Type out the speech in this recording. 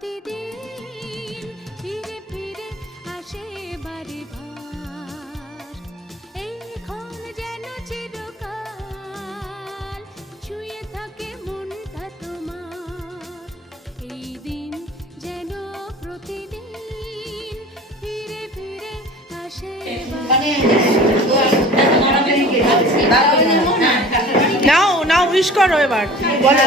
প্রতিদিন ফিরে ফিরে আসে বারে ভার, এই ক্ষণ যেন চিরকাল ছুঁয়ে থাকে মনটা তোমার। এই দিন যেন প্রতিদিন ফিরে ফিরে আসে বারে নাও নাও উইশ করো এবার বলো।